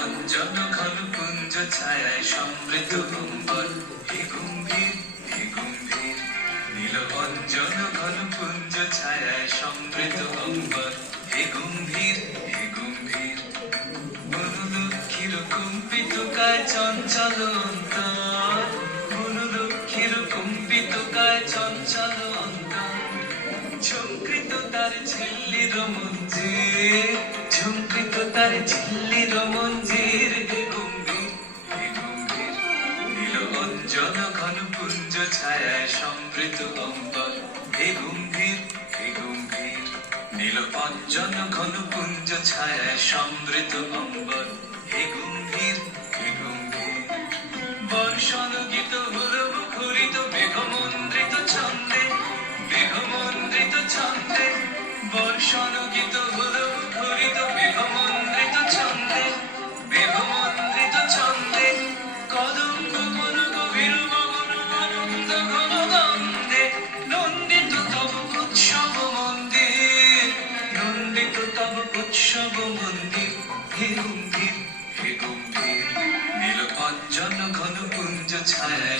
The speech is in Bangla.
অঞ্জন ঘন পুঞ্জ ছায়ায় সমৃদ্ধ অম্বর হে গম্ভীর হে গম্ভীর নীল অঞ্জন ঘন পুঞ্জ ছায়ায় সমৃদ্ধ অম্বর হে গম্ভীর হে গম্ভীর মনোলক্ষীর কম্পিত কায় চঞ্চল অন্তর মনোলক্ষীর কম্পিত কায় চঞ্চল অন্তর তার ঝিল্লির মঞ্জির ঝঙ্কৃত তার ঝিল্লির অঞ্জন ঘন পুঞ্জ ছায়ায় সমৃদ্ধ অম্বর হে গম্ভীর হে গম্ভীর নীল অঞ্জন ঘন পুঞ্জ ছায়ায় সমৃদ্ধ অম্বর হে গম্ভীর বর্ষণ গীত হলো মুখরিত মেঘমন্দ্রিত ছন্দে মেঘমন্দ্রিত ছন্দে বর্ষণ গীত হলো উৎসব মন্দির হে গম্ভীর হে গম্ভীর নীল অঞ্জন ঘন পুঞ্জ ছায়।